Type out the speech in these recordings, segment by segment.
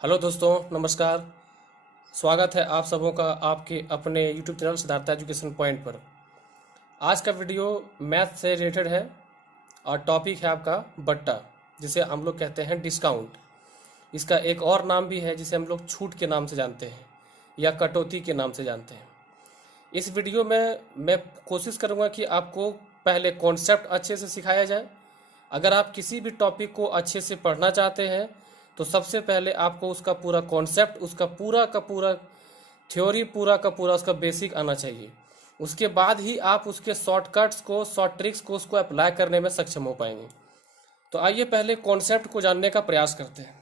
Hello दोस्तों, नमस्कार। स्वागत है आप सबों का आपके अपने YouTube channel Siddharth education point पर। आज का वीडियो मैथ से रिलेटेड है और टॉपिक है आपका बट्टा, जिसे हम लोग कहते हैं डिस्काउंट। इसका एक और नाम भी है जिसे हम लोग छूट के नाम से जानते हैं या कटौती के नाम से जानते हैं। इस वीडियो में मैं कोशिश करूँगा कि आपको पहले कॉन्सेप्ट अच्छे से सिखाया जाए। अगर आप किसी भी टॉपिक को अच्छे से पढ़ना चाहते हैं तो सबसे पहले आपको उसका पूरा कॉन्सेप्ट, उसका पूरा का पूरा थ्योरी, पूरा का पूरा उसका बेसिक आना चाहिए। उसके बाद ही आप उसके शॉर्टकट्स को, शॉर्ट ट्रिक्स को, उसको अप्लाई करने में सक्षम हो पाएंगे। तो आइए पहले कॉन्सेप्ट को जानने का प्रयास करते हैं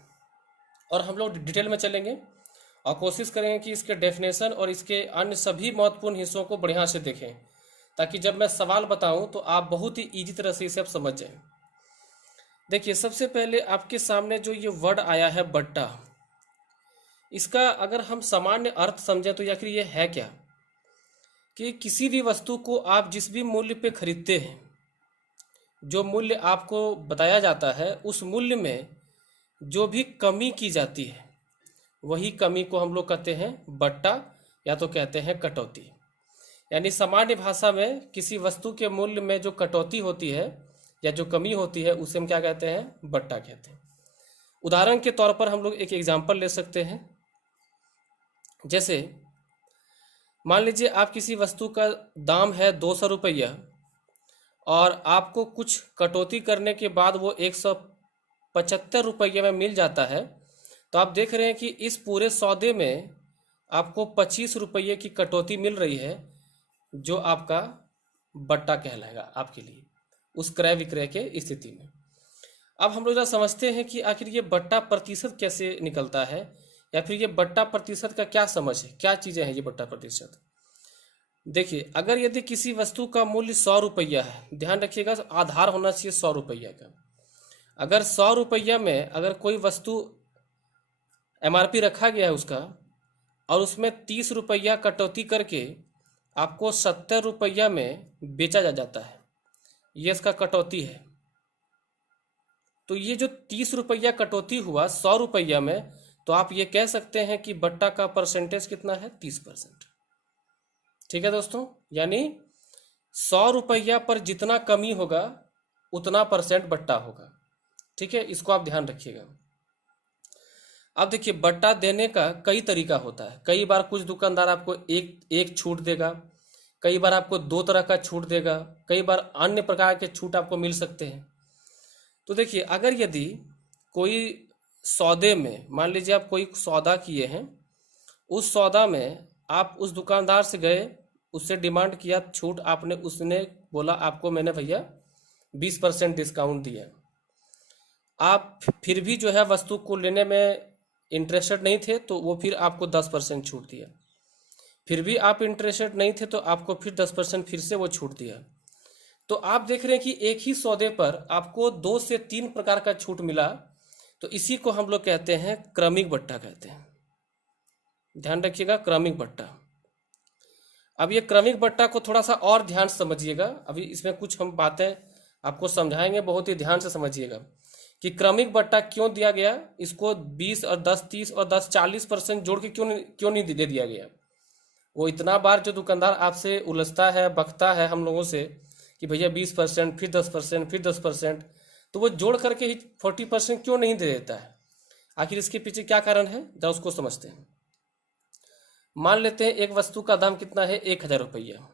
और हम लोग डिटेल में चलेंगे और कोशिश करेंगे कि इसके डेफिनेशन और इसके अन्य सभी महत्वपूर्ण हिस्सों को बढ़िया से देखें, ताकि जब मैं सवाल बताऊं तो आप बहुत ही ईजी तरह से इसे आप समझ जाएं। देखिए, सबसे पहले आपके सामने जो ये वर्ड आया है बट्टा, इसका अगर हम सामान्य अर्थ समझें तो आखिर ये है क्या कि किसी भी वस्तु को आप जिस भी मूल्य पे खरीदते हैं, जो मूल्य आपको बताया जाता है, उस मूल्य में जो भी कमी की जाती है वही कमी को हम लोग कहते हैं बट्टा, या तो कहते हैं कटौती। यानी सामान्य भाषा में किसी वस्तु के मूल्य में जो कटौती होती है या जो कमी होती है उसे हम क्या कहते हैं? बट्टा कहते हैं। उदाहरण के तौर पर हम लोग एक एग्जाम्पल ले सकते हैं। जैसे मान लीजिए आप किसी वस्तु का दाम है 200 रुपया और आपको कुछ कटौती करने के बाद वो 175 रुपये में मिल जाता है, तो आप देख रहे हैं कि इस पूरे सौदे में आपको 25 रुपये की कटौती मिल रही है, जो आपका बट्टा कहलाएगा आपके लिए उस क्रय विक्रय के स्थिति में। अब हम लोग जरा समझते हैं कि आखिर ये बट्टा प्रतिशत कैसे निकलता है, या फिर ये बट्टा प्रतिशत का क्या समझ है, क्या चीज़ें हैं ये बट्टा प्रतिशत। देखिए, अगर यदि किसी वस्तु का मूल्य 100 रुपया है, ध्यान रखिएगा आधार होना चाहिए 100 रुपया का। अगर 100 रुपया में अगर कोई वस्तु MRP रखा गया है उसका, और उसमें 30 रुपया कटौती करके आपको 70 रुपया में बेचा जाता है, ये इसका कटौती है। तो ये जो 30 रुपया कटौती हुआ 100 रुपया में, तो आप ये कह सकते हैं कि बट्टा का परसेंटेज कितना है? 30%। ठीक है दोस्तों, यानी 100 रुपया पर जितना कमी होगा उतना परसेंट बट्टा होगा। ठीक है, इसको आप ध्यान रखिएगा। अब देखिए, बट्टा देने का कई तरीका होता है। कई बार कुछ दुकानदार आपको एक छूट देगा, कई बार आपको 2 तरह का छूट देगा, कई बार अन्य प्रकार के छूट आपको मिल सकते हैं। तो देखिए, अगर यदि कोई सौदे में, मान लीजिए आप कोई सौदा किए हैं, उस सौदा में आप उस दुकानदार से गए, उससे डिमांड किया छूट आपने, उसने बोला आपको मैंने भैया 20% डिस्काउंट दिया। आप फिर भी जो है वस्तु को लेने में इंटरेस्टेड नहीं थे, तो वो फिर आपको 10% छूट दिया। फिर भी आप इंटरेस्टेड नहीं थे तो आपको फिर 10% फिर से वो छूट दिया। तो आप देख रहे हैं कि एक ही सौदे पर आपको 2 से 3 प्रकार का छूट मिला। तो इसी को हम लोग कहते हैं क्रमिक बट्टा कहते हैं। ध्यान रखिएगा, क्रमिक बट्टा। अब ये क्रमिक बट्टा को थोड़ा सा और ध्यान से समझिएगा। अभी इसमें कुछ हम बातें आपको समझाएंगे, बहुत ही ध्यान से समझिएगा कि क्रमिक बट्टा क्यों दिया गया। इसको 20 और 10 30 और 10 40% जोड़ के क्यों नहीं दे दिया गया। वो इतना बार जो दुकानदार आपसे उलझता है, बकता है हम लोगों से कि भैया 20%, फिर 10%, फिर 10%, तो वो जोड़ करके ही 40% क्यों नहीं दे देता है। आखिर इसके पीछे क्या कारण है, जरा उसको समझते हैं। मान लेते हैं एक वस्तु का दाम कितना है? 1000 रुपया।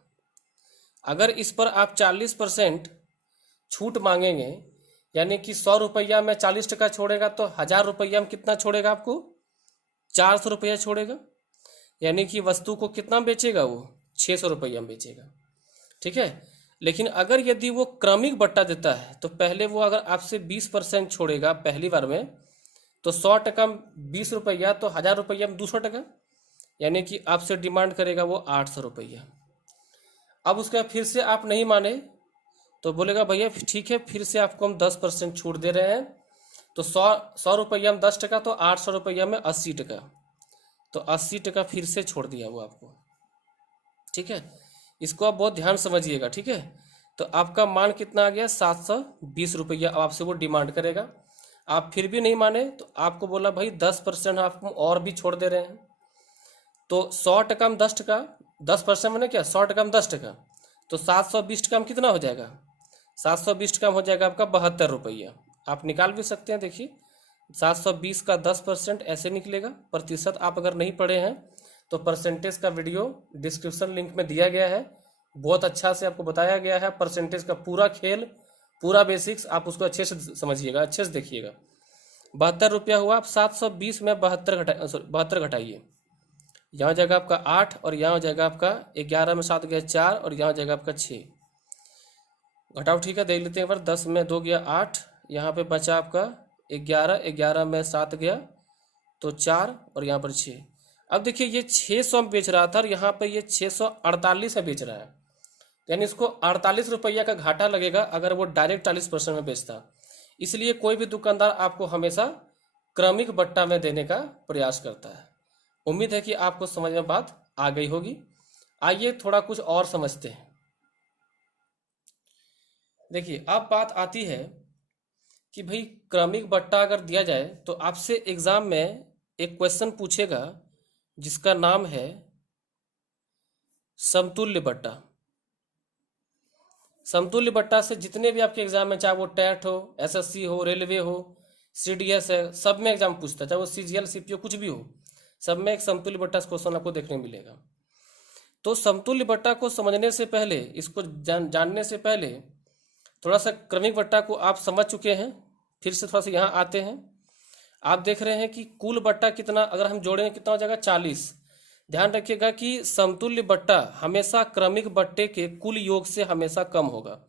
अगर इस पर आप 40% छूट मांगेंगे, यानी कि 100 रुपया में 40% छोड़ेगा, तो 1000 रुपया में कितना छोड़ेगा? आपको 400 रुपया छोड़ेगा। यानी कि वस्तु को कितना बेचेगा? वो 600 रुपया में बेचेगा। ठीक है, लेकिन अगर यदि वो क्रमिक बट्टा देता है तो पहले वो अगर आपसे 20% छोड़ेगा पहली बार में, तो 100% 20 रुपया, तो 1000 रुपया में 200%, यानी कि आपसे डिमांड करेगा वो 800 रुपया। अब उसका फिर से आप नहीं माने तो बोलेगा भैया ठीक है, फिर से आपको हम 10% छूट दे रहे हैं, तो 100 रुपया में 10%, तो 800 रुपया में 80%, तो 80% फिर से छोड़ दिया वो आपको। ठीक है, इसको आप बहुत ध्यान समझिएगा। ठीक है, तो आपका मान कितना आ गया? 720 रुपया। अब आपसे वो डिमांड करेगा। आप फिर भी नहीं माने तो आपको बोला भाई 10% आपको और भी छोड़ दे रहे हैं। तो 100 में 10 मैंने क्या 100 में 10, तो 720 कितना हो जाएगा, 720 हो जाएगा आपका 72 रुपया। आप निकाल भी सकते हैं, देखिए 720 का 10% ऐसे निकलेगा। प्रतिशत आप अगर नहीं पढ़े हैं तो परसेंटेज का वीडियो डिस्क्रिप्शन लिंक में दिया गया है, बहुत अच्छा से आपको बताया गया है परसेंटेज का पूरा खेल, पूरा बेसिक्स, आप उसको अच्छे से समझिएगा, अच्छे से देखिएगा। 72 रुपया हुआ। आप 720 में 72 घटाइए, यहाँ हो जाएगा आपका 8 और यहाँ हो जाएगा आपका 11 में 7 गया 4 और यहाँ हो जाएगा आपका 6। घटाओ, ठीक है, देख लेते हैं एक बार। 10 में 2 गया 8, यहाँ पे बचा आपका 11, 11 में 7 गया तो 4 और यहाँ पर 6। अब देखिए ये 600 में बेच रहा था और यहाँ पे ये 648 में बेच रहा है, यानी इसको 48 रुपया का घाटा लगेगा अगर वो डायरेक्ट 40% में बेचता। इसलिए कोई भी दुकानदार आपको हमेशा क्रमिक बट्टा में देने का प्रयास करता है। उम्मीद है कि आपको समझ में बात आ गई होगी। आइए थोड़ा कुछ और समझते हैं। देखिए अब बात आती है कि भाई क्रमिक बट्टा अगर दिया जाए तो आपसे एग्जाम में एक क्वेश्चन पूछेगा जिसका नाम है समतुल्य बट्टा। समतुल्य बट्टा से जितने भी आपके एग्जाम में, चाहे वो टेट हो, एसएससी हो, रेलवे हो, सीडीएस है, सब में एग्जाम पूछता है, चाहे वो सीजीएल सीपीओ कुछ भी हो, सब में एक समतुल्य बट्टा क्वेश्चन आपको देखने मिलेगा। तो समतुल्य बट्टा को समझने से पहले, इसको जानने से पहले थोड़ा सा क्रमिक बट्टा को आप समझ चुके हैं, फिर से थोड़ा सा यहाँ आते हैं। आप देख रहे हैं कि कुल बट्टा कितना, अगर हम जोड़ेंगे कितना हो जाएगा 40। ध्यान रखिएगा कि समतुल्य बट्टा हमेशा क्रमिक बट्टे के कुल योग से हमेशा कम होगा,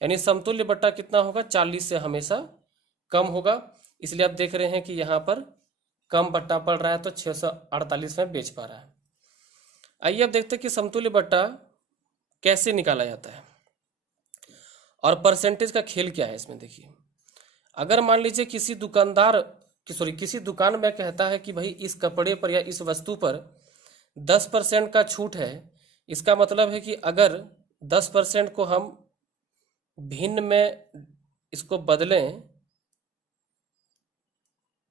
यानी समतुल्य बट्टा कितना होगा 40 से हमेशा कम होगा। इसलिए आप देख रहे हैं कि यहाँ पर कम बट्टा पड़ रहा है तो 648 में बेच पा रहा है। आइए अब देखते हैं कि समतुल्य बट्टा कैसे निकाला जाता है और परसेंटेज का खेल क्या है इसमें। देखिए अगर मान लीजिए किसी दुकान में कहता है कि भाई इस कपड़े पर या इस वस्तु पर 10% का छूट है, इसका मतलब है कि अगर 10% को हम भिन्न में इसको बदलें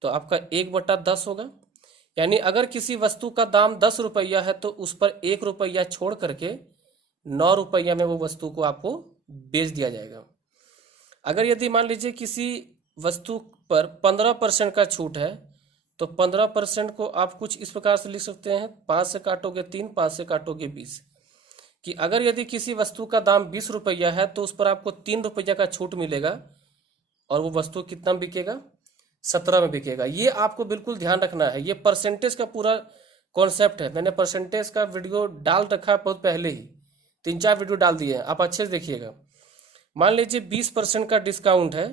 तो आपका 1/10 होगा। यानी अगर किसी वस्तु का दाम 10 रुपया है तो उस पर 1 रुपया छोड़ करके 9 रुपया में वो वस्तु को आपको बेच दिया जाएगा। अगर यदि मान लीजिए किसी वस्तु पर 15% का छूट है तो 15% को आप कुछ इस प्रकार से लिख सकते हैं, 5 से काटोगे 3, 5 से काटोगे 20, कि अगर यदि किसी वस्तु का दाम 20 रुपया है तो उस पर आपको 3 रुपया का छूट मिलेगा और वो वस्तु कितना में बिकेगा, 17 में बिकेगा। ये आपको बिल्कुल ध्यान रखना है, ये परसेंटेज का पूरा कॉन्सेप्ट है। मैंने परसेंटेज का वीडियो डाल रखा है बहुत पहले ही, 3-4 वीडियो डाल दिए हैं, आप अच्छे से देखिएगा। मान लीजिए 20% का डिस्काउंट है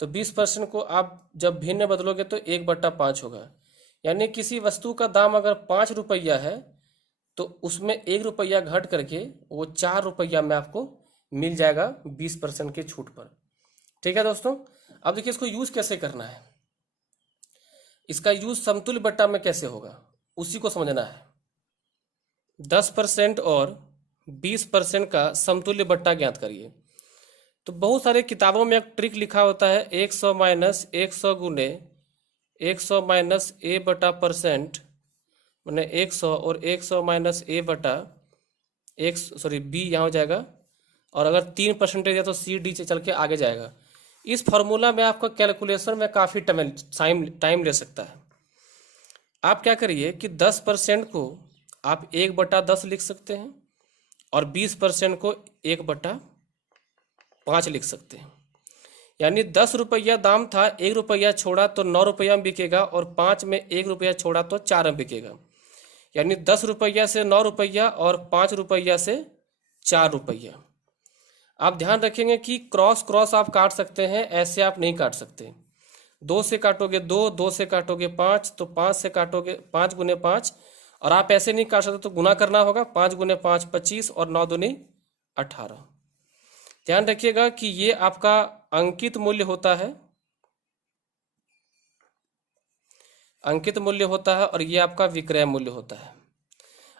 तो 20% को आप जब भिन्न में बदलोगे तो 1/5 होगा। यानी किसी वस्तु का दाम अगर 5 रुपया है तो उसमें 1 रुपया घट करके वो 4 रुपया में आपको मिल जाएगा 20% के छूट पर। ठीक है दोस्तों, अब देखिए इसको यूज कैसे करना है, इसका यूज समतुल्य बट्टा में कैसे होगा उसी को समझना है। 10% और 20% का समतुल्य बट्टा ज्ञात करिए। तो बहुत सारे किताबों में एक ट्रिक लिखा होता है, 100 माइनस 100 गुने 100 माइनस ए बटा परसेंट, मैंने 100 और 100 माइनस ए बटा बी यहाँ हो जाएगा, और अगर 3% है तो सी डी से चल के आगे जाएगा। इस फॉर्मूला में आपका कैलकुलेशन में काफ़ी टाइम ले सकता है। आप क्या करिए कि 10% को आप 1/10 लिख सकते हैं और 20% को 1/5 लिख सकते हैं। यानी 10 रुपया दाम था, 1 रुपया छोड़ा तो 9 रुपया में बिकेगा और 5 में 1 रुपया छोड़ा तो 4 में बिकेगा। यानी 10 रुपया से 9 रुपया और 5 रुपया से 4 रुपया। आप ध्यान रखेंगे कि क्रॉस आप काट सकते हैं, ऐसे आप नहीं काट सकते। 2 से काटोगे 2, 2 से काटोगे 5, तो 5 से काटोगे 5 गुने 5, और आप ऐसे नहीं काट सकते तो गुना करना होगा, 5 गुने 5 25 और 9 दूनी 18। ध्यान रखिएगा कि ये आपका अंकित मूल्य होता है, अंकित मूल्य होता है और ये आपका विक्रय मूल्य होता है।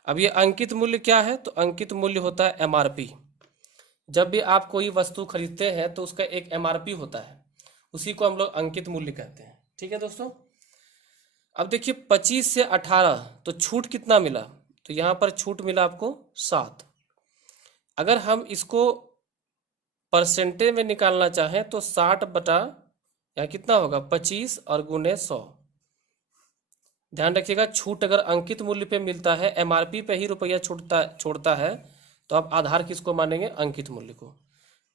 अब ये अंकित मूल्य क्या है, तो अंकित मूल्य होता है एमआरपी। जब भी आप कोई वस्तु खरीदते हैं तो उसका एक एमआरपी होता है, उसी को हम लोग अंकित मूल्य कहते हैं। ठीक है दोस्तों। अब देखिए 25 से 18 तो छूट कितना मिला, तो यहाँ पर छूट मिला आपको 7। अगर हम इसको परसेंटेज में निकालना चाहें तो 60 बटा यहाँ कितना होगा 25 और गुने 100। ध्यान रखिएगा छूट अगर अंकित मूल्य पे मिलता है, एमआरपी पे ही रुपया छोड़ता है, तो आप आधार किसको मानेंगे, अंकित मूल्य को।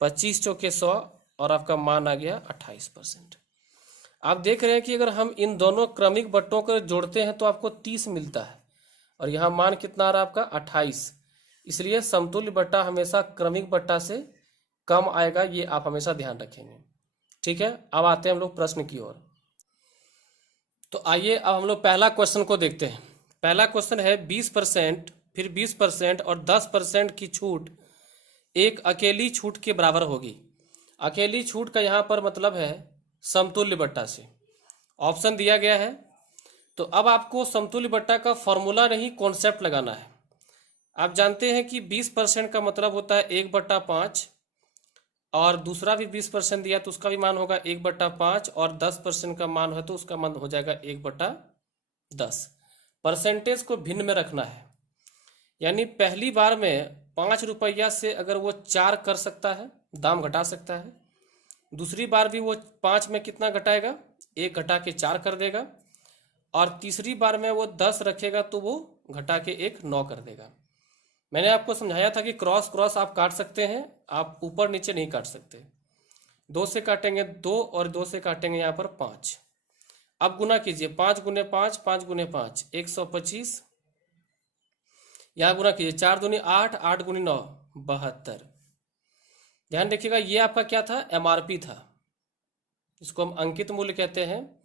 25 चौके 100 और आपका मान आ गया 28%। आप देख रहे हैं कि अगर हम इन दोनों क्रमिक बट्टों को जोड़ते हैं तो आपको 30 मिलता है और यहाँ मान कितना आ रहा है आपका 28। इसलिए समतुल्य बट्टा हमेशा क्रमिक बट्टा से कम आएगा, ये आप हमेशा ध्यान रखेंगे। ठीक है, अब आते हैं हम लोग प्रश्न की ओर। तो आइए अब हम लोग पहला क्वेश्चन को देखते हैं। पहला क्वेश्चन है 20%, फिर 20% और 10% की छूट एक अकेली छूट के बराबर होगी। अकेली छूट का यहाँ पर मतलब है समतुल्य बट्टा से। ऑप्शन दिया गया है, तो अब आपको समतुल्य बट्टा का फॉर्मूला नहीं कॉन्सेप्ट लगाना है। आप जानते हैं कि 20% का मतलब होता है 1/5 और दूसरा भी 20% दिया तो उसका भी मान होगा 1/5 और 10% का मान है तो उसका मान हो जाएगा 1/10। परसेंटेज को भिन्न में रखना है, यानी पहली बार में 5 रुपया से अगर वो 4 कर सकता है, दाम घटा सकता है। दूसरी बार भी वो 5 में कितना घटाएगा, 1 घटा के 4 कर देगा। और तीसरी बार में वो 10 रखेगा तो वो घटा के 1 9 कर देगा। मैंने आपको समझाया था कि क्रॉस क्रॉस आप काट सकते हैं, आप ऊपर नीचे नहीं काट सकते। 2 से काटेंगे 2 और 2 से काटेंगे यहाँ पर 5। अब गुना कीजिए, 5 गुने 5, 5 गुने 5 125। यहाँ गुना कीजिए, 4 दूनी 8, 8 गुनी 9 72। ध्यान रखिएगा ये आपका क्या था, एमआरपी था, इसको हम अंकित मूल्य कहते हैं।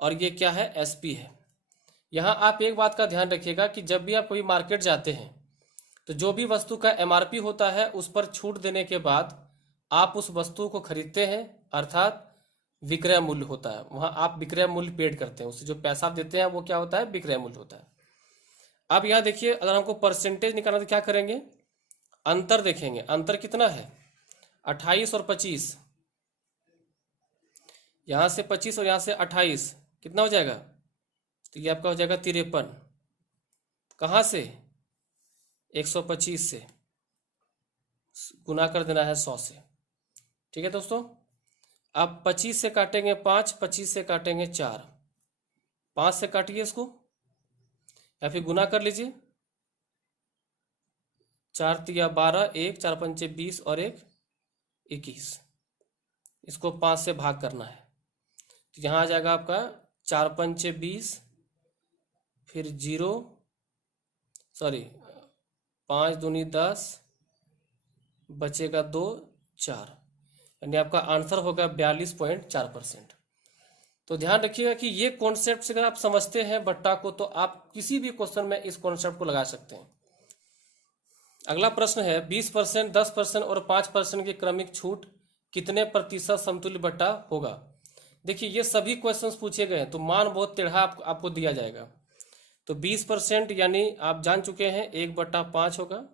और ये क्या है, एसपी है। यहाँ आप एक बात का ध्यान रखिएगा कि जब भी आप कोई मार्केट जाते हैं तो जो भी वस्तु का एमआरपी होता है उस पर छूट देने के बाद आप उस वस्तु को खरीदते हैं, अर्थात विक्रय मूल्य होता है, वहाँ आप विक्रय मूल्य पेड करते हैं। उससे जो पैसा आप देते हैं वो क्या होता है, विक्रय मूल्य होता है। अब यहाँ देखिए अगर हमको परसेंटेज निकालना तो क्या करेंगे, अंतर देखेंगे। अंतर कितना है, 28 और 25। यहाँ से 25 और यहाँ से 28 कितना हो जाएगा, तो ये आपका हो जाएगा 53। कहाँ से, 125 से गुना कर देना है 100 से। ठीक है दोस्तों। अब 25 से काटेंगे 5, 25 से काटेंगे 4, 5 से काटिए इसको या फिर गुना कर लीजिए। 4 तिया 12, 1 4 पंचे 20 और 1 21। इसको 5 से भाग करना है तो यहाँ आ जाएगा आपका 4 पंचे 20, फिर 5 दूनी 10, बचेगा 2 4, यानी आपका आंसर होगा 42.4%। तो ध्यान रखिएगा कि ये कॉन्सेप्ट से अगर आप समझते हैं बट्टा को तो आप किसी भी क्वेश्चन में इस कॉन्सेप्ट को लगा सकते हैं। अगला प्रश्न है 20%, 10% और 5% की क्रमिक छूट कितने प्रतिशत समतुल्य बट्टा होगा। देखिए ये सभी क्वेश्चंस पूछे गए हैं तो मान बहुत टेढ़ा आपको दिया जाएगा। तो 20% यानी आप जान चुके हैं 1/5 होगा,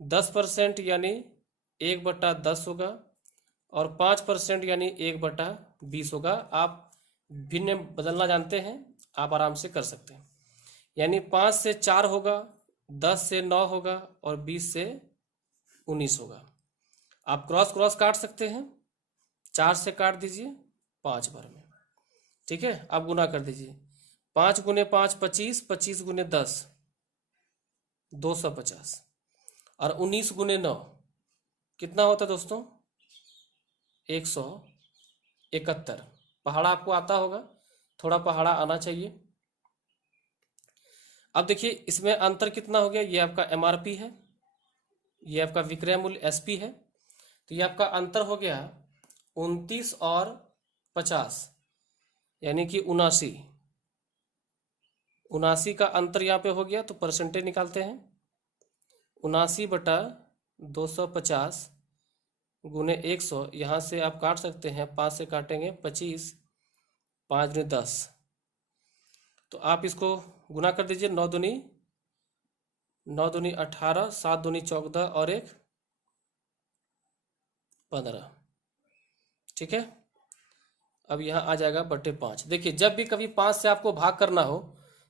10% यानी 1/10 होगा और 5% यानी 1/20 होगा। आप भिन्न बदलना जानते हैं, आप आराम से कर सकते हैं। यानी 5 से 4 होगा, 10 से 9 होगा और 20 से 19 होगा। आप क्रॉस क्रॉस काट सकते हैं, 4 से काट दीजिए 5 बार में। ठीक है, अब गुना कर दीजिए, 5 गुने 5 25, 25 गुने 10 250 और 19 गुने 9 कितना होता है दोस्तों, 171। पहाड़ा आपको आता होगा, थोड़ा पहाड़ा आना चाहिए। अब देखिए इसमें अंतर कितना हो गया, ये आपका एमआरपी है, ये आपका विक्रय मूल्य एसपी है। तो ये आपका अंतर हो गया 29 और 50 यानी कि 79 का अंतर यहाँ पे हो गया। तो परसेंटेज निकालते हैं, 79/250 गुने 100। यहाँ से आप काट सकते हैं, 5 से काटेंगे 25, 5 दूनी 10। तो आप इसको गुना कर दीजिए, 9 दूनी 18, 7 दूनी 14 और 1 15। ठीक है, अब यहाँ आ जाएगा बटे 5। देखिए जब भी कभी 5 से आपको भाग करना हो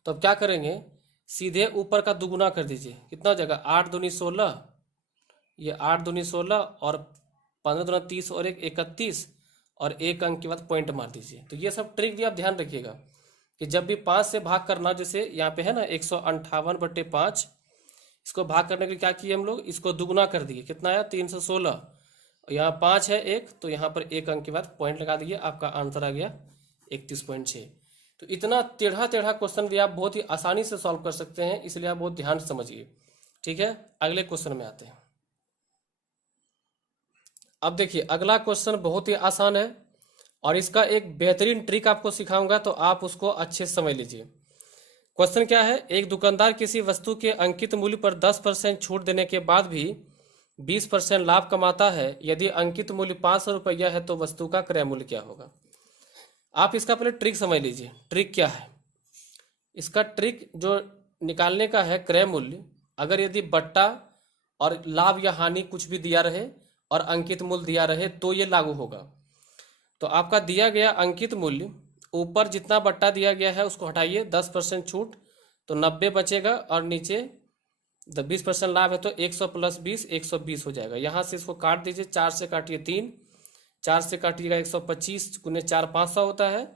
तो अब क्या करेंगे, सीधे ऊपर का दुगुना कर दीजिए। कितना हो जाएगा, 8 दूनी 16, ये 8 दूनी 16 और 15 दूना 30 और 1 31 और 1 अंक के बाद पॉइंट मार दीजिए। तो ये सब ट्रिक भी आप ध्यान रखिएगा कि जब भी 5 से भाग करना, जैसे यहाँ पे है ना 158/5, इसको भाग करने के लिए क्या किए हम लोग, इसको दुगुना कर दिए। कितना आया, 316। यहाँ 5 है 1, तो यहाँ पर 1 अंक के बाद पॉइंट लगा दिए, आपका आंसर आ गया 31.6। तो इतना टेढ़ा टेढ़ा क्वेश्चन भी आप बहुत ही आसानी से सॉल्व कर सकते हैं, इसलिए आप बहुत ध्यान से समझिए। ठीक है, अगले क्वेश्चन में आते हैं। अब देखिए अगला क्वेश्चन बहुत ही आसान है और इसका एक बेहतरीन ट्रिक आपको सिखाऊंगा, तो आप उसको अच्छे से समझ लीजिए। क्वेश्चन क्या है, एक दुकानदार किसी वस्तु के अंकित मूल्य पर 10% छूट देने के बाद भी 20% लाभ कमाता है। यदि अंकित मूल्य 500 रुपया है तो वस्तु का क्रय मूल्य क्या होगा। आप इसका पहले ट्रिक समझ लीजिए। ट्रिक क्या है, इसका ट्रिक जो निकालने का है, क्रय मूल्य, अगर यदि बट्टा और लाभ या हानि कुछ भी दिया रहे और अंकित मूल्य दिया रहे तो ये लागू होगा। तो आपका दिया गया अंकित मूल्य, ऊपर जितना बट्टा दिया गया है उसको हटाइए, 10% छूट तो 90 बचेगा और नीचे 20% लाभ है तो 100 + 20 120 हो जाएगा। यहाँ से इसको काट दीजिए, 4 से काटिए 3, 4 से काटिएगा 125 × 4 500 होता है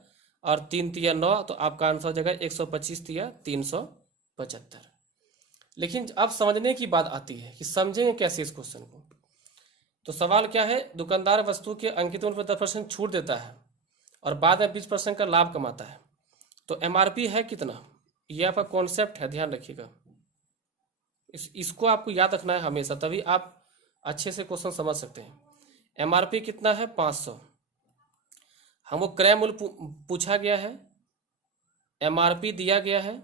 और 3 × 9, तो आपका आंसर हो जाएगा 125 × 375। लेकिन अब समझने की बात आती है कि समझेंगे कैसे इस क्वेश्चन को। तो सवाल क्या है, दुकानदार वस्तु के अंकित मूल्य पर 10% छूट देता है और बाद में 20% का लाभ कमाता है। तो एमआरपी है कितना, ये आपका कॉन्सेप्ट है, ध्यान रखिएगा। इसको आपको याद रखना है हमेशा, तभी आप अच्छे से क्वेश्चन समझ सकते हैं। एमआरपी कितना है, 500। हमको क्रय मूल्य पूछा गया है, एमआरपी दिया गया है,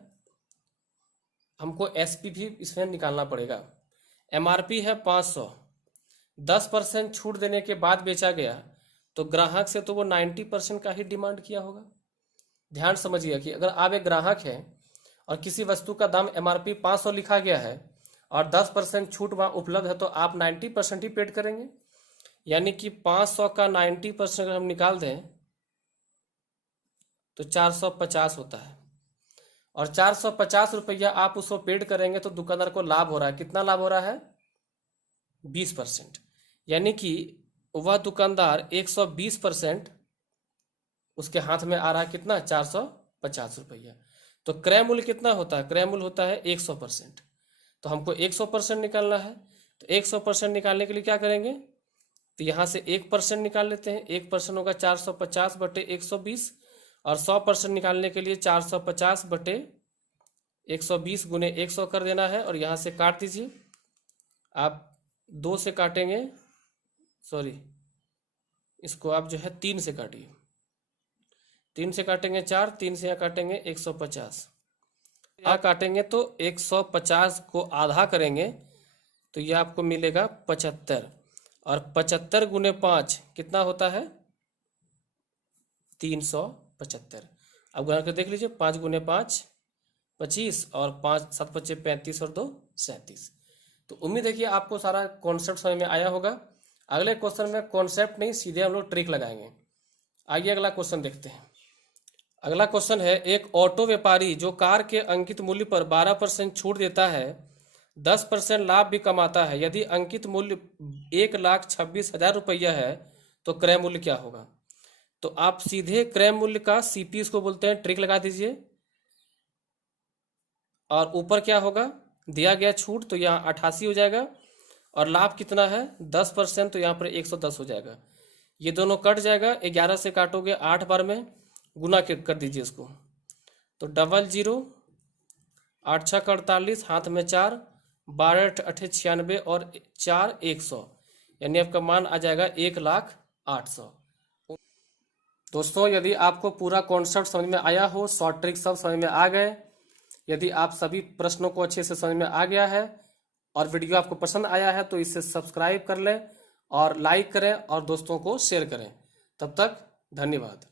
हमको एसपी भी इसमें निकालना पड़ेगा। एमआरपी है 500, 10% छूट देने के बाद बेचा गया तो ग्राहक से तो वो 90% का ही डिमांड किया होगा। ध्यान समझिए कि अगर आप एक ग्राहक हैं और किसी वस्तु का दाम एमआरपी 500 लिखा गया है और 10% छूट वहाँ उपलब्ध है तो आप 90% ही पेड करेंगे। यानी कि 500 का 90% अगर हम निकाल दें तो 450 होता है और 450 रुपया आप उसको पेड करेंगे तो दुकानदार को लाभ हो रहा है। कितना लाभ हो रहा है, 20%। यानी कि वह दुकानदार 120% उसके हाथ में आ रहा है। कितना, 450 रुपया। तो क्रय मूल्य कितना होता है, क्रय मूल्य होता है 100%। तो हमको 100% निकालना है। तो 100% निकालने के लिए क्या करेंगे, तो यहाँ से 1% निकाल लेते हैं। 1% होगा 450 बटे 120 और 100% निकालने के लिए 450 बटे 120 गुने 100 कर देना है और यहाँ से काट दीजिए। आप 2 से काटेंगे, सॉरी इसको आप जो है 3 से काटिए। 3 से काटेंगे 4, 3 से यहाँ काटेंगे 150, यहाँ काटेंगे तो 150 को आधा करेंगे तो ये आपको मिलेगा 75 और 75 गुने 5 कितना होता है, 375। अब गुणा कर देख लीजिए, 5 गुने 5 25 और 5 7 बचे 35 और 2 37। तो उम्मीद है कि आपको सारा कॉन्सेप्ट समझ में आया होगा। अगले क्वेश्चन में कॉन्सेप्ट नहीं, सीधे हम लोग ट्रिक लगाएंगे। आइए अगला क्वेश्चन देखते हैं। अगला क्वेश्चन है, एक ऑटो व्यापारी जो कार के अंकित मूल्य पर 12% छूट देता है, 10% लाभ भी कमाता है। यदि अंकित मूल्य 1,26,000 रुपया है तो क्रय मूल्य क्या होगा। तो आप सीधे क्रय मूल्य का सीपी इसको बोलते हैं, ट्रिक लगा दीजिए और ऊपर क्या होगा, दिया गया छूट तो यहाँ 88 हो जाएगा और लाभ कितना है 10%, तो यहाँ पर 110 हो जाएगा। ये दोनों कट जाएगा, 11 से काटोगे 8 बार में गुना कर दीजिए इसको। तो 00 8 6 48, हाथ में 4, 12 8 96 और 4 100, यानी आपका मान आ जाएगा 1,08,000। दोस्तों यदि आपको पूरा कॉन्सेप्ट समझ में आया हो, शॉर्ट ट्रिक सब समझ में आ गए, यदि आप सभी प्रश्नों को अच्छे से समझ में आ गया है और वीडियो आपको पसंद आया है तो इसे सब्सक्राइब कर लें और लाइक करें और दोस्तों को शेयर करें। तब तक धन्यवाद।